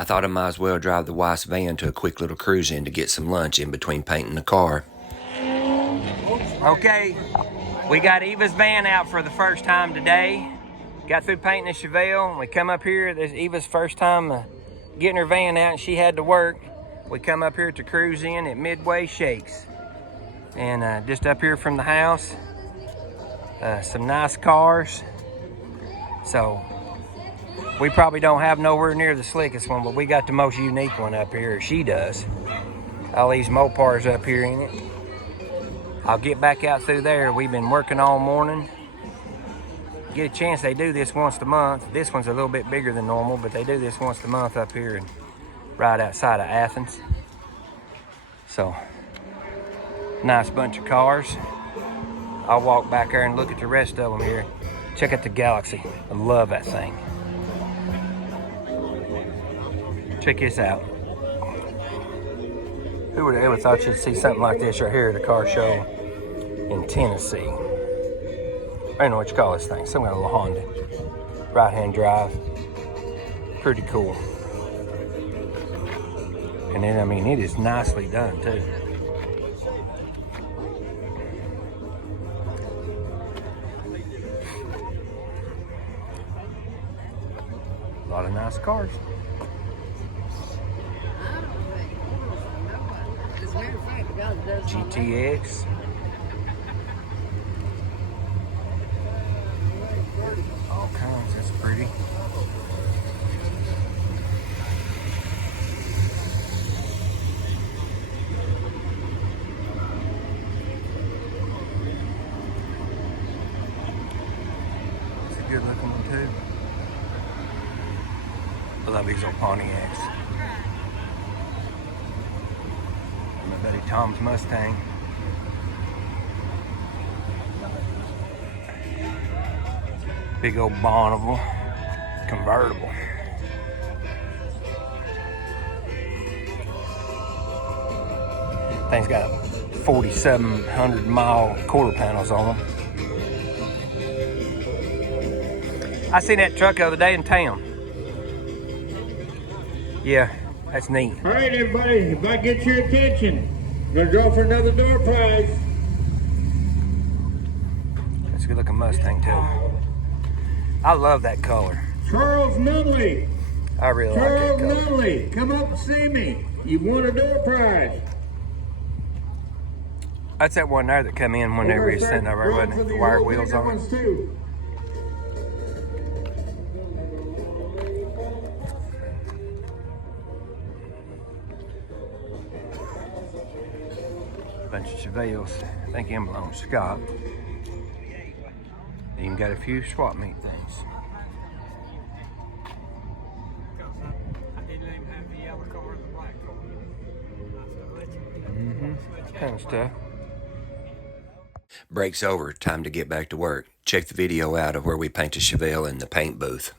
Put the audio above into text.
I thought I might as well drive the wife's van to a quick little cruise in to get some lunch in between painting the car. Okay, we got Eva's van out for the first time today. Got through painting the Chevelle. We come up here, this is Eva's first time getting her van out, and she had to work. We come up here to cruise in at Midway Shakes. And just up here from the house, some nice cars. So we probably don't have nowhere near the slickest one, but we got the most unique one up here, or she does. All these Mopars up here in it. I'll get back out through there. We've been working all morning. Get a chance, they do this once a month. This one's a little bit bigger than normal, but they do this once a month up here and right outside of Athens. So, nice bunch of cars. I'll walk back there and look at the rest of them here. Check out the Galaxy. I love that thing. Check this out. Who would have ever thought you'd see something like this right here at a car show in Tennessee? I don't know what you call this thing. Some kind of little Honda. Right-hand drive. Pretty cool. And then, I mean, it is nicely done, too. A lot of nice cars. GTX. All kinds, that's pretty. It's a good looking one too. I love these old Pontiacs. My buddy Tom's Mustang. Big old Bonneville convertible. Thing's got 4,700 mile quarter panels on them. I seen that truck the other day in town. Yeah, that's neat. All right, everybody, if I get your attention, I'm gonna draw for another door prize. That's a good looking Mustang too. I love that color. Charles Nunley. I really like that Charles color. Nunley, come up and see me. You won a door prize. That's that one there that come in when they were sitting over there, wasn't it? The wire wheels on it. Too. Bunch of Chevelles. I think them belong to Scott. They even got a few swap meet things. Kind of stuff. Break's over. Time to get back to work. Check the video out of where we paint a Chevelle in the paint booth.